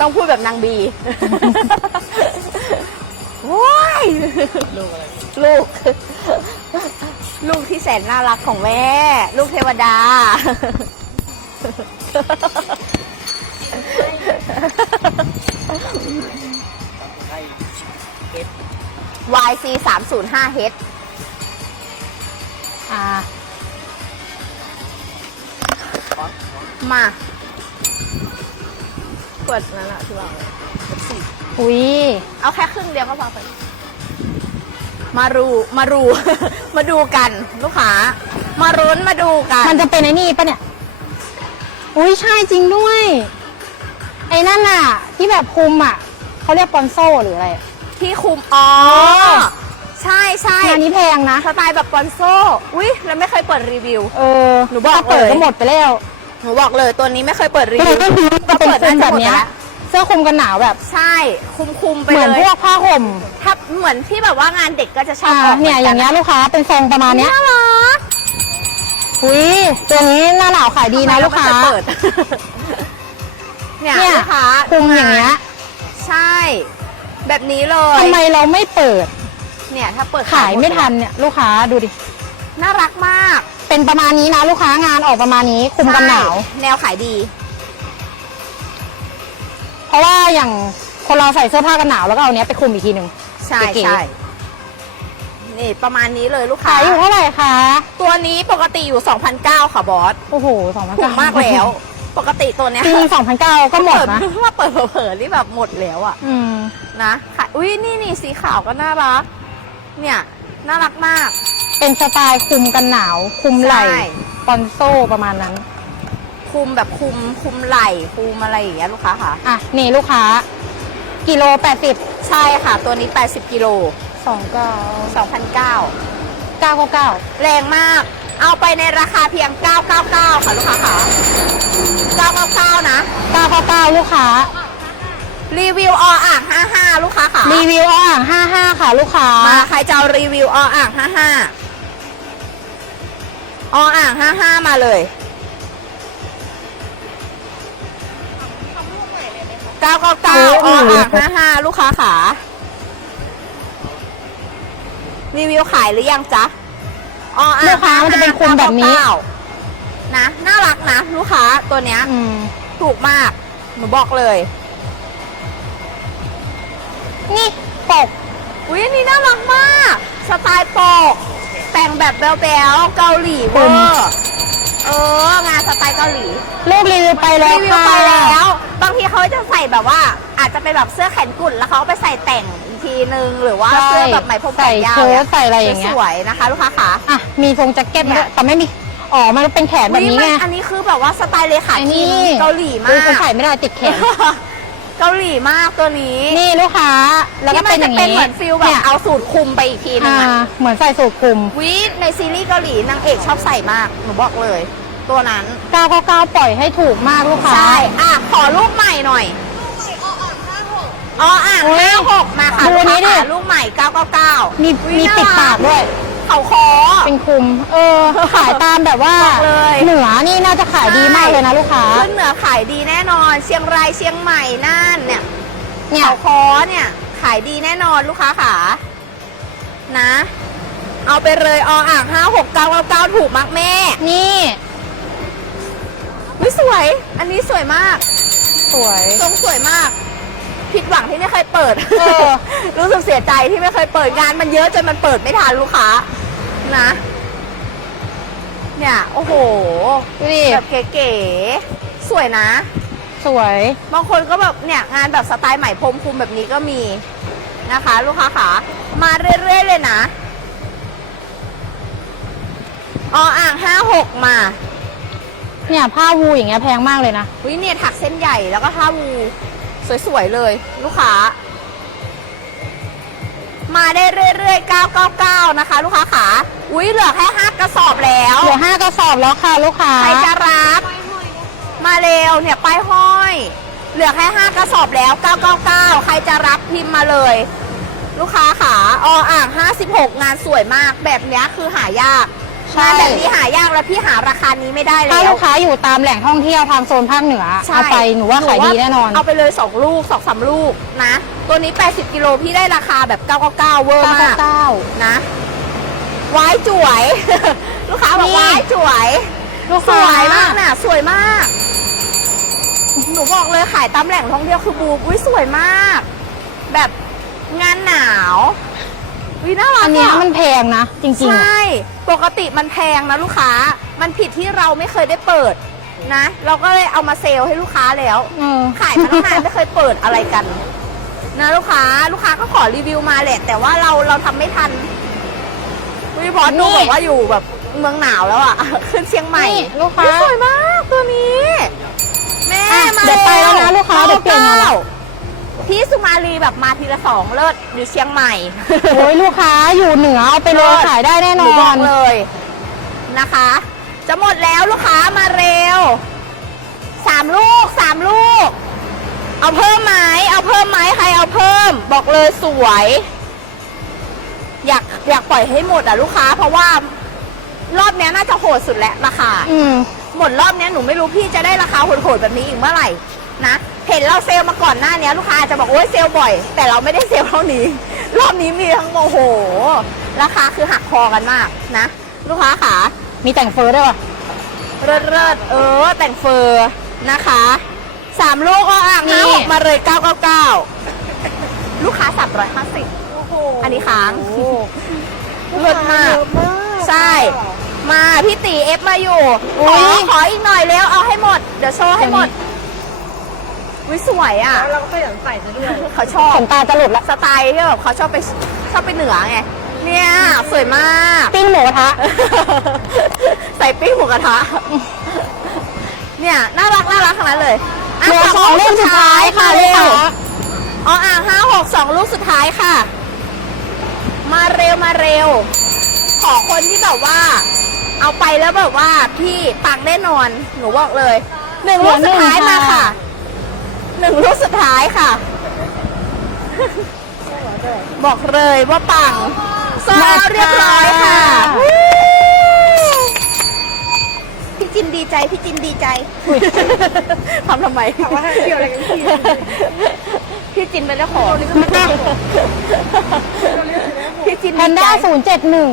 ต้องพูดแบบนางบี ว้ายลูกอะไรลูก ลูกที่แสนน่ารักของแม่ ลูกเทวดา ให้เอฟ YC 3 0 5 H อ่าคอสมา เปิดนั่นแหละที่วางไว้สี่อุ้ยเอาแค่ครึ่งเดียวก็พอไปมารูมารู มาดูกัน ลูกค้า มารุ้นมาดูกัน มันจะเป็นไอ้นี่ปะเนี่ย อุ้ยใช่จริงด้วย ไอ้นั่นน่ะ ที่แบบคุมอะเขาเรียกปอนโซหรืออะไรอะ ที่คุมอ๋อใช่ใช่งานนี้แพงนะ สไตล์แบบปอนโซอุ้ยเราไม่เคยเปิดรีวิว เออหนูบอกถ้าเปิดเลย ก็หมดไปแล้ว หนูบอกเลยตัวนี้ไม่เคยเปิดรีก็เลวิยวก็คือจะเป็นคุมแบบเนี้ยแล้วเสื้อคลุมกันหนาวแบบใช่คุมคุมๆไปเหมือนเลพยวกผ้าห่มถ้าเหมือนที่แบบว่างานเด็กก็จะชอบอ่าออกเนี่ยอย่างเงี้ยลูกค้าเป็นทรงประมาณเนี้ยน่ารักอุ้ยตัวนี้หน้าหนาวขายดีนะทำไมลูกค้าเรไม่เปิด เนี่ยเนี่ยลูกค้าคุมอย่างเงี้ยใช่ แบบนี้เลยทำไมเราไม่เปิดเนี่ยถ้าเปิดขายไม่ทันเนี่ยลูกค้าดูดิ น่ารักมาก เป็นประมาณนี้นะลูกค้างานออกประมาณนี้คุมกันหนาวใช่แนวขายดี เพราะว่าอย่างคนเราใส่เสื้อผ้ากันหนาวแล้วก็เอาเนี้ยไปคลุมอีกทีหนึ่งใช่เก๋ๆใช่นี่ประมาณนี้เลยลูกค้าขายอยู่เท่าไหร่คะ ตัวนี้ปกติอยู่ 2,009ค่ะบอสโอ้โหสองพันถูกมากแล้ว ปกติตัวเนี้ยจริงสองพันเก้าก็หมดนะ เปิว่าเปิดเผลอๆนี่แบบหมดแล้วอะอืม นะค่ะอุ้ยนี่นี่สีขาวก็น่ารัก เนี่ย น่ารักมาก เป็นสไตล์คุมกันหนาว คุมไหล่ใช่ ปอนโซประมาณนั้น คุมแบบคุมคุมไหล่คุมอะไรอย่างเงี้ยลูกค้าค่ะ อะ นี่ลูกค้า กิโลแปดสิบใช่ค่ะ ตัวนี้ 80 กิโลสองเก้า2,009เก้าเก้าเก้าแรงมาก เอาไปในราคาเพียง 999 ค่ะลูกค้าค่ะ999 นะเก้าเก้าเก้าลูกค้า รีวิวออ่าง 55 ลูกค้าค่ะรีวิวอ่างห้าห้าค่ะ ลูกค้า มาใครจะเอารีวิวออ่าง 55 ออ่าง55มาเลย999ออ่าง55ลูกค้าขา รีวิวขายหรือยังจ๊ะออ่างลูกค้ามันจะเป็นคุมแบบนี้999นะน่ารักนะ ลูกค้าตัวเนี้ยอืมถูกมาก หนูบอกเลย นี่ปกอุ้ยอันนี้น่ารักมาก สไตล์ปก แต่งแบบแบลๆเกาหลีเวอร์เอองานสไตล์เกาหลีลูกรีวิวไปแล้วรีวิวค่ะไปแล้ว บางทีเขาจะใส่แบบว่า อาจจะเป็นแบบเสื้อแขนกุดแล้วเขาเอาไปใส่แต่งอีกทีนึงหรือว่าใช่เสื้อแบบไหมพรมแขใส่นยาวเชิ้นี่ตใส่อะไรอย่างเงี้ยสวยๆนะคะ ลูกค้าขาอะมีทรงแจ็คเก็ตมาด้วยแต่ไม่มีอ๋อมันเป็นแขนแบบนี้อุ๊ไงยมัอันนี้คือแบบว่าสไตล์เลขาไอ้ทีนี่มเกาหลีมาอุ๊ยกเขาใส่ไม่ได้ติดแขน เกาหลีมากตัวนี้นี่ลูกค้า แล้วก็ที่มัเป็นอจะย่างเป็นนี้เหมือนฟิลแบบเนี่ยเอาสูตรคุมไปอีกทีนึงอ่าอะเหมือนใส่สูทคลุม วิในซีรีส์เกาหลีนางเอกชอบใส่มากหนูบอกเลย ตัวนั้น 999 ปล่อยให้ถูกมากลูกค้า ใช่ อะ ขอรูปใหม่หน่อยอ๋ออ่างอุ๊ยห้าหกมาค่ะดูลูกนี้ค้าดิขาลูกใหม่เก้าเก้าเก้ามีอุ๊ยมีน่ปิดปากด้วย เขาคอ เป็นคลุม เออ ขายตามแบบว่าบอกเลย เหนือนี่น่าจะขายดีมากเลยนะลูกค้า ขึ้นเหนือขายดีแน่นอน เชียงรายเชียงใหม่น่านเนี่ยเนี่ย เขาคอเนี่ยขายดีแน่นอนลูกค้าขานะ เอาไปเลยออ่างห้าหกเก้าเก้าเก้าถูกมากแม่นี่วิสวย อันนี้สวยมากสวย ทรงสวยมาก ผิดหวังที่ไม่เคยเปิดเออ รู้สึกเสียใจที่ไม่เคยเปิดงานมันเยอะจนมันเปิดไม่ทันลูกค้า นะ เนี่ย โอ้โหดูดิแบบเก๋ๆสวยนะ สวย บางคนก็แบบเนี่ยงานแบบสไตล์ใหม่พรมคลุมแบบนี้ก็มีนะคะ ลูกค้าขามาเรื่อยๆเลยนะออ่างห้าหกมา เนี่ยผ้าวูอย่างเงี้ยแพงมากเลยนะวิเนี่ยถักเส้นใหญ่แล้วก็ท่าวู สวยๆเลย ลูกค้า มาได้เรื่อยๆ 999 นะคะ ลูกค้าขาอุ้ยเหลือแค่5กระสอบแล้วเหลือห้ากระสอบแล้วค่ะลูกค้าใครจะรับมาเร็วเนี่ยป้ายห้อย เหลือแค่5กระสอบแล้ว 999 ใครจะรับพิมพ์มาเลย ลูกค้าขาออ่าง 56 งานสวยมากแบบเนี้ยคือหายาก ใช่ งานแบบนี้หายากแล้วพี่หาราคานี้ไม่ได้แล้ถ้าวลูกค้าอยู่ตามแหล่งท่องเที่ยวทางโซนภาคเหนือใช่เอาไปหนูว่าขายดีแน่นอน เอาไปเลย 2 ลูก2อสลูกนะ ตัวนี้ 80 กิโลพี่ได้ราคาแบบ 999 เวอร์มาก 999 นะวายจ่วย ลูกค้าบอกนี่ วายจ่วย ลูกสค้าวยมากน่ะ สวยมาก หนูบอกเลยขายตามแหล่งท่องเที่ยวคือบูมอุ้ยสวยมาก แบบงานหนาว อุ้ยน่ารักอันเนี้ยอะมันแพงนะ จริงใช่ปกติมันแพงนะลูกค้า มันผิดที่เราไม่เคยได้เปิดนะ เราก็เลยเอามาเซลล์ให้ลูกค้าแล้วๆเออ ขายมาตั้งนานไม่เคยเปิดอะไรกัน นะลูกค้าลูกค้าก็ขอรีวิวมาแหละ แต่ว่าเราเราทำไม่ทันวิพอดูนี่บอกว่าอยู่แบบเมืองหนาวแล้วอะ ขึ้นเชียงใหม่นี่ลูกค้าอุ๊ยสวยมากตัวนี้ แม่อะมาเดี๋ยวไปแล้วนะลูกค้าเดี๋ยวเปลี่ยนงานละพี่ สุมาลีแบบมาทีละสองเลิศอยู่เชียงใหม่ โอ้ยลูกค้าอยู่เหนือเอาไปเลยเลิศขายได้แน่นหอบอกนเลยนะคะ จะหมดแล้วลูกค้ามาเร็วสามลูกสามลูก เอาเพิ่มไหมเอาเพิ่มไหมใครเอาเพิ่ม บอกเลยสวย อยากอยากปล่อยให้หมดอะลูกค้า เพราะว่ารอบเนี้ยน่าจะโหดสุดแล้วราคา อืม หมดรอบเนี้ยหนูไม่รู้พี่จะได้ราคาโหดๆแบบนี้อีกเมื่อไหร่นะ เห็นเราเซลล์มาก่อนหน้าเนี้ยลูกค้าอาจจะบอกโอ้ยเซลล์บ่อย แต่เราไม่ได้เซลล์เท่านี้ รอบนี้มีทั้งโมโห ราคาคือหักคอกันมากนะ ลูกค้าขามีแต่งเฟอร์ด้วยป่ะเลิศเลิศเออ แต่งเฟอร์นะคะสามลูกก็อ่างนี่ ห้าหกมาเลยเก้าเก้าเก้าลูกค้าสามร้อยห้าสิบโอ้โหอันนี้ค้างโอ้โหเลิศมาก เยอะมากใช่ มาพี่ตีเอฟมาอยู่ขอุ๊อย ขออีกหน่อยเร็วเอาให้หมด เดี๋ยวโชว์ให้หมด วิสวยอะ แล้วเราก็ขยันใส่ซะด้วยเขาชอบขนตาจะหลุดละสไตล์ที่แบบเขาชอบไปชอบไปเหนือไง เนี่ย สวยมาก ปิ้งหมูกระทะ ใส่ปิ้งหมูกระทะ เนี่ย น่ารักน่ารักทั้งนั้นเลยะเหลือสองลูกสุดท้ายค่ะเร็ลูกวค้าอ๋ออ่างห้าหกสองลูกสุดท้ายค่ะ มาเร็วมาเร็ว ขอคนที่แบบว่า เอาไปแล้วแบบว่าพี่ปังแน่นอน หนูบอกเลยหนึ่งลูกสุดท้ายมาค่ะ หนึ่งลูกสุดท้ายค่ะ บอกเลยว่าปังซอมาเรียบร้อยค่ะค่ะวู้พี่จินดีใจ พี่จินดีใจทำทำไมถามว่าเกี่ยวอะไรกับพี่พี่จินเป็นเจ้าของพี่จินแพดีนใจด้าศูนย์เจ็ดหนึ่ง